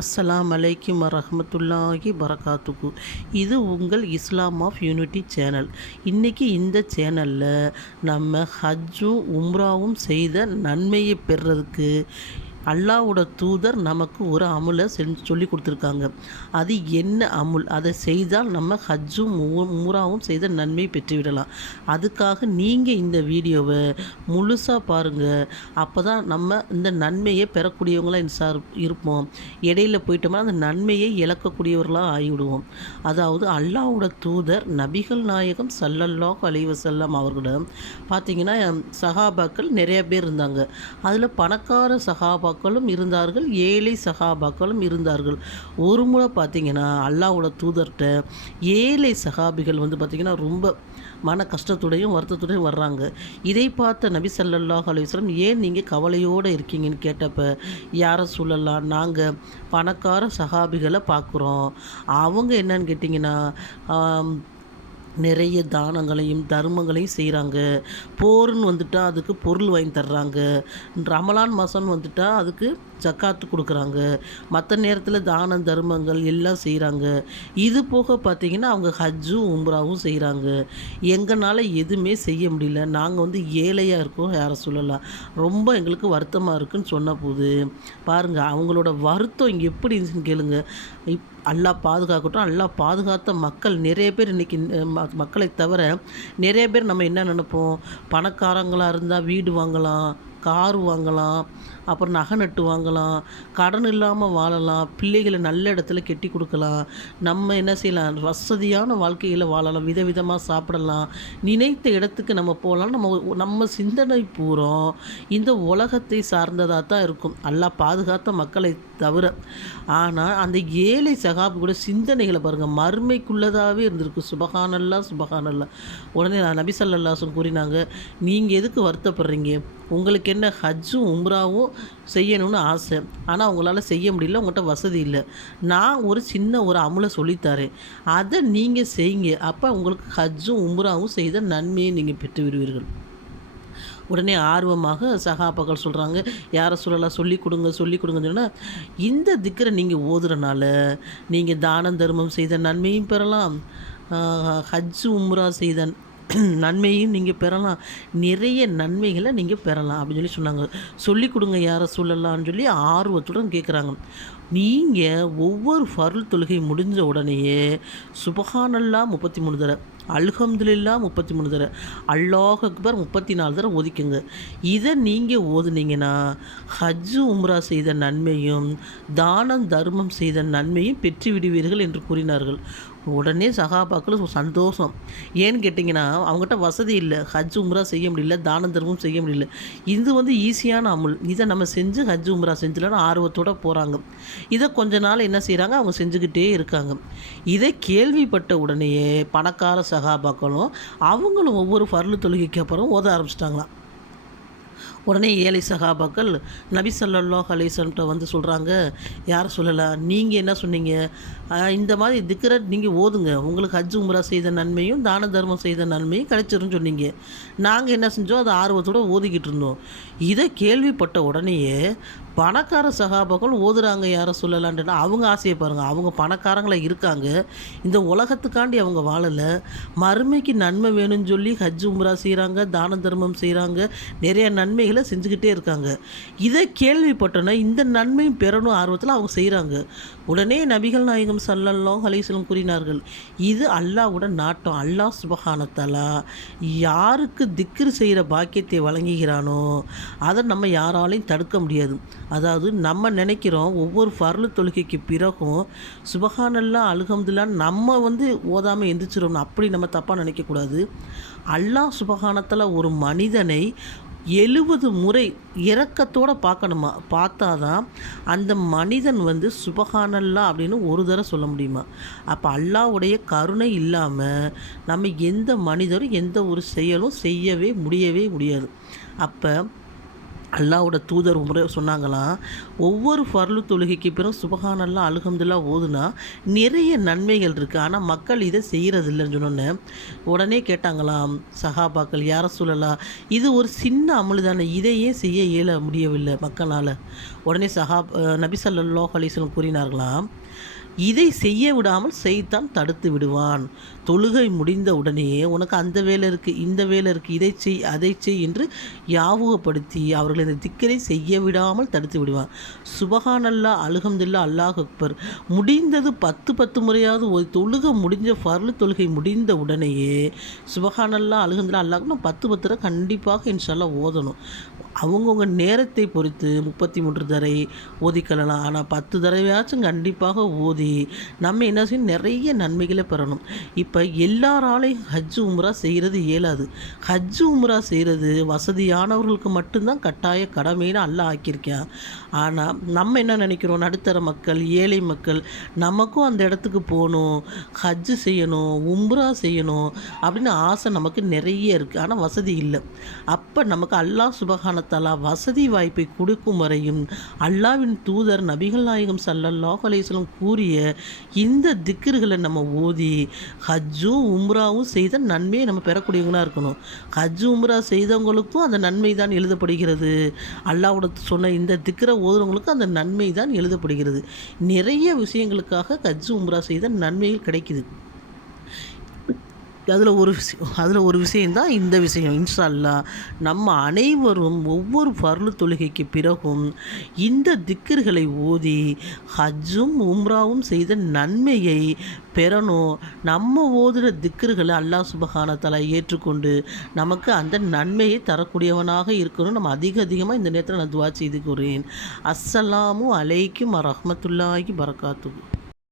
அஸ்ஸலாம் அலைக்கும் வரஹமத்துல்லாஹி வரகாத்துக்கு இது உங்கள் இஸ்லாம் ஆஃப் யூனிட்டி சேனல். இன்றைக்கி இந்த சேனலில் நம்ம ஹஜ்ஜும் உம்ராவும் செய்த நன்மையை பெறுறதுக்கு அல்லாவோட தூதர் நமக்கு ஒரு அமுலை செஞ்சு சொல்லி கொடுத்துருக்காங்க. அது என்ன அமுல்? அதை செய்தால் நம்ம ஹஜ்ஜும் மூராவும் செய்த நன்மை பெற்றுவிடலாம். அதுக்காக நீங்கள் இந்த வீடியோவை முழுசாக பாருங்கள் அப்போ தான் நம்ம இந்த நன்மையை பெறக்கூடியவங்களாக இன்சார் இருப்போம். இடையில போயிட்டோம்னா அந்த நன்மையை இழக்கக்கூடியவர்களாக ஆகிவிடுவோம். அதாவது அல்லாவோட தூதர் நபிகள் நாயகம் சல்லல்லாஹ் அலைவசல்லாம் அவர்களிடம் பார்த்தீங்கன்னா சஹாபாக்கள் நிறைய பேர் இருந்தாங்க. அதில் பணக்கார சஹாபாக்களும் இருந்தார்கள் ஏழை சஹாபாக்களும் இருந்தார்கள். ஒரு முறை பார்த்தீங்கன்னா அல்லாவோட தூதர்கிட்ட ஏழை சஹாபிகள் வந்து பார்த்திங்கன்னா ரொம்ப மன கஷ்டத்துடையும் வருத்தத்துடையும் வர்றாங்க. இதை பார்த்த நபி சல்லாஹ் அலுவலம் ஏன் நீங்கள் கவலையோடு இருக்கீங்கன்னு கேட்டப்ப யாரை சொல்லலாம் நாங்கள் பணக்கார சஹாபிகளை பார்க்குறோம். அவங்க என்னன்னு கேட்டிங்கன்னா நிறைய தானங்களையும் தர்மங்களையும் செய்கிறாங்க போர்னு வந்துட்டால் அதுக்கு பொருள் வாங்கி தர்றாங்க. ரமலான் மாதம்னு வந்துட்டால் அதுக்கு ஜக்காத்து கொடுக்குறாங்க. மற்ற நேரத்தில் தானம் தர்மங்கள் எல்லாம் செய்கிறாங்க இது போக பார்த்தீங்கன்னா அவங்க ஹஜ்ஜும் உம்ராவும் செய்கிறாங்க எங்களால் எதுவுமே செய்ய முடியல. நாங்கள் வந்து ஏழையாக இருக்கோம் யாரை சொல்லலாம். ரொம்ப எங்களுக்கு வருத்தமாக இருக்குன்னு சொன்ன போது பாருங்கள் அவங்களோட வருத்தம் இங்கே எப்படி இருந்துச்சுன்னு கேளுங்க. இப் அல்லா பாதுகாக்கட்டும். அல்லா பாதுகாத்த மக்கள் நிறைய பேர் இன்றைக்கி மக்களை தவிர நிறைய பேர் நம்ம என்ன நினைப்போம்? பணக்காரங்களாக இருந்தால் வீடு வாங்கலாம் கார் வாங்கலாம் அப்புறம் நகை நட்டு வாங்கலாம் கடன் இல்லாமல் வாழலாம் பிள்ளைகளை நல்ல இடத்துல கெட்டி கொடுக்கலாம். நம்ம என்ன செய்யலாம்? வசதியான வாழ்க்கையில் வாழலாம் விதவிதமாக சாப்பிடலாம். நினைத்த இடத்துக்கு நம்ம போகலாம். நம்ம நம்ம சிந்தனை பூரம் இந்த உலகத்தை சார்ந்ததாக தான் இருக்கும். நல்லா பாதுகாத்த மக்களை தவிர. ஆனால் அந்த ஏழை சகாபு கூட சிந்தனைகளை பாருங்கள் மறுமைக்குள்ளதாகவே இருந்திருக்கு. சுபகானல்லா சுபகானல்லா. உடனே நான் நபி கூறினாங்க நீங்கள் எதுக்கு வருத்தப்படுறீங்க? உங்களுக்கு என்ன ஹஜ்ஜும் உம்ராவும் செய்யணும்னு ஆசை. ஆனால் உங்களால் செய்ய முடியல உங்கள்கிட்ட வசதி இல்லை. நான் ஒரு சின்ன ஒரு அமுலை சொல்லித்தரேன். அதை நீங்கள் செய்யுங்க. அப்போ உங்களுக்கு ஹஜ்ஜும் உம்ராவும் செய்த நன்மையை நீங்கள் பெற்று விடுவீர்கள். உடனே ஆர்வமாக சகாபாக்கள் சொல்கிறாங்க யாரை சொல்லலாம்? சொல்லி கொடுங்க சொல்லி கொடுங்கன்னு சொன்னால் இந்த திக்கரை நீங்கள் ஓதுறனால நீங்கள் தானம் தர்மம் செய்த நன்மையும் பெறலாம். ஆஹ், ஹஜ் உம்ரா செய்த நன்மையும் நீங்கள் பெறலாம். நிறைய நன்மைகளை நீங்கள் பெறலாம். அப்படின்னு சொல்லி சொன்னாங்க. சொல்லிக் கொடுங்க யாரை சொல்லலாம்னு சொல்லி ஆர்வத்துடன் கேட்குறாங்க நீங்கள் ஒவ்வொரு ஃபருள் தொழுகை முடிஞ்ச உடனேயே சுபஹானல்லா முப்பத்தி மூணு தடவை அல்ஹம்துல்லா முப்பத்தி மூணு தடவை அல்லாஹ் அக்பர் முப்பத்தி நாலு தடவை ஒதுக்குங்க. இதை நீங்கள் ஓதுனீங்கன்னா ஹஜ்ஜு உம்ரா செய்த நன்மையும் தானம் தர்மம் செய்த நன்மையும் பெற்று விடுவீர்கள் என்று கூறினார்கள். உடனே சகாபாக்கள் சந்தோஷம். ஏன்னு கேட்டிங்கன்னா அவங்ககிட்ட வசதி இல்லை. ஹஜ் உம்ரா செய்ய முடியல. தானம் தர்மம் செய்ய முடியல. இது வந்து ஈஸியான அமுல். இதை நம்ம செஞ்சு ஹஜ் உம்ரா செஞ்சிடலாம் ஆர்வத்தோடு போகிறாங்க இதை கொஞ்ச நாள் என்ன செய்கிறாங்க அவங்க செஞ்சுக்கிட்டே இருக்காங்க. இதை கேள்விப்பட்ட உடனேயே பணக்கார சகாபாக்களும் அவங்களும் ஒவ்வொரு ஃபர்லு தொழுகைக்கு அப்புறம் ஓத ஆரம்பிச்சிட்டாங்களாம். உடனே ஏழை சகாபாக்கள் நபி ஸல்லல்லாஹு அலிசன்ட்ட வந்து சொல்கிறாங்க யார் சொல்லலாம் நீங்கள் என்ன சொன்னீங்க? இந்த மாதிரி திக்கரை நீங்கள் ஓதுங்க. உங்களுக்கு ஹஜ் உம்ரா செய்த நன்மையும் தான தர்மம் செய்த நன்மையும் கிடைச்சிருன்னு சொன்னீங்க. நாங்கள் என்ன செஞ்சோம்? அதை ஆர்வத்தோடு ஓதிக்கிட்டு இருந்தோம். இதை கேள்விப்பட்ட உடனேயே பணக்கார சகாபாக்கள் ஓதுறாங்க யாரை சொல்லலான்ட்டுனா அவங்க ஆசையை பாருங்கள் அவங்க பணக்காரங்களாக இருக்காங்க. இந்த உலகத்துக்காண்டி அவங்க வாழலை. மறுமைக்கு நன்மை வேணும்னு சொல்லி ஹஜ் உம்ரா செய்கிறாங்க தான தர்மம் செய்கிறாங்க நிறைய நன்மைகளை செஞ்சுக்கிட்டே இருக்காங்க. இதை கேள்விப்பட்டோன்னா இந்த நன்மையும் பெறணும் ஆர்வத்தில் அவங்க செய்கிறாங்க உடனே நபிகள் நாயகம் ஸல்லல்லாஹு அலைஹி கூறினார்கள் இது அல்லாஹ்வோட நாட்டம். அல்லாஹ் சுபஹானத்தாலா யாருக்கு திக்ரு செய்கிற பாக்கியத்தை வழங்குகிறானோ அதை நம்ம யாராலையும் தடுக்க முடியாது. அதாவது நம்ம நினைக்கிறோம் ஒவ்வொரு ஃபர்லு தொழுகைக்கு பிறகும் சுபஹானல்லா அல்ஹம்துல்லா நம்ம வந்து ஓதாமல் எந்திரிச்சிரோம்னு அப்படி நம்ம தப்பாக நினைக்கக்கூடாது. அல்லாஹ் சுபகானத்தில் ஒரு மனிதனை எழுபது முறை இறக்கத்தோடு பார்க்கணுமா? பார்த்தா தான் அந்த மனிதன் வந்து சுபகானல்லா அப்படின்னு ஒரு தடவை சொல்ல முடியுமா? அப்போ அல்லாஹ்வுடைய கருணை இல்லாமல் நம்ம எந்த மனிதரும் எந்த ஒரு செயலும் செய்யவே முடியவே முடியாது. அப்போ அல்லாவோட தூதர் முறை சொன்னாங்களாம் ஒவ்வொரு ஃபர்லு தொழுகைக்கு பிறகு சுபஹானல்லா அல்ஹம்துலில்லாஹ் ஓதுனா நிறைய நன்மைகள் இருக்குது ஆனால் மக்கள் இதை செய்கிறது இல்லைன்னு சொன்னோன்னே உடனே கேட்டாங்களாம் சகாபாக்கள் யார சொல்லலாம் இது ஒரு சின்ன அமல் தானே இதையே செய்ய இயல முடியவில்லை மக்களால். உடனே சஹா நபி ஸல்லல்லாஹு கூறினார்களாம் இதை செய்ய விடாமல் செய்தான் தடுத்து விடுவான். தொழுகை முடிந்த உடனே உனக்கு அந்த வேலை இருக்குது இந்த வேலை இருக்குது இதை செய் அதை செய் என்று யாபகப்படுத்தி அவர்களை இந்த திக்கரை செய்ய விடாமல் தடுத்து விடுவான். சுபகானல்லா அழுகம்தில்லா அல்லாஹ் அக்பர். முடிந்தது பத்து பத்து முறையாவது ஒரு தொழுகை முடிஞ்ச ஃபர்லு தொழுகை முடிந்த உடனேயே சுபகானல்லா அழுகம்தில்லா அல்லாஹ் பத்து பத்து கண்டிப்பாக இன்ஷால்லா ஓதணும். அவங்கவுங்க நேரத்தை பொறுத்து முப்பத்தி மூன்று தடவை ஓதிக்கலாம் ஆனால் பத்து தடவையாச்சும் கண்டிப்பாக ஓதி நம்ம என்ன செய்யணும்? நிறைய நன்மைகளை பெறணும். இப்போ எல்லாராலையும் ஹஜ் உம்ரா செய்கிறது இயலாது. ஹஜ் உம்ரா செய்கிறது வசதியானவர்களுக்கு மட்டும்தான் கட்டாய கடமைன்னு அல்லாஹ் ஆக்கியிருக்கேன் ஆனால் நம்ம என்ன நினைக்கிறோம்? நடுத்தர மக்கள் ஏழை மக்கள் நமக்கும் அந்த இடத்துக்கு போகணும் ஹஜ்ஜு செய்யணும் உம்ரா செய்யணும் அப்படின்னு ஆசை நமக்கு நிறைய இருக்குது ஆனால் வசதி இல்லை. அப்போ நமக்கு அல்லாஹ் தலா வசதி வாய்ப்பை கொடுக்கும் வரையும் அல்லாவின் தூதர் நபிகள் நாயகம் ஸல்லல்லாஹு அலைஹி கூறிய இந்த திக்கர்களை நம்ம ஓதி ஹஜ்ஜும் உம்ராவும் செய்த நன்மையை நம்ம பெறக்கூடியவங்களாக இருக்கணும். ஹஜ் உம்ரா செய்தவங்களுக்கும் அந்த நன்மை தான் எழுதப்படுகிறது. அல்லாவோட சொன்ன இந்த திக்கரை ஓதுறவங்களுக்கும் அந்த நன்மை தான் எழுதப்படுகிறது. நிறைய விஷயங்களுக்காக ஹஜ் உம்ரா செய்த நன்மைகள் கிடைக்குது. அதில் ஒரு விஷயம் அதில் ஒரு விஷயந்தான் இந்த விஷயம். இன்ஷால்லா நம்ம அனைவரும் ஒவ்வொரு பருளு தொழுகைக்கு பிறகும் இந்த திக்கர்களை ஓதி ஹஜ்ஜும் உம்ராவும் செய்த நன்மையை பெறணும். நம்ம ஓதுகிற திக்கர்களை அல்லாஹ் சுபகானத்தால் ஏற்றுக்கொண்டு நமக்கு அந்த நன்மையை தரக்கூடியவனாக இருக்கணும். நம்ம அதிக அதிகமாக இந்த நேரத்தில் நான் துவா செய்து கூறேன். அஸ்ஸலாமு அலைக்கும் ரஹ்மத்துல்லாஹி பரகாத்து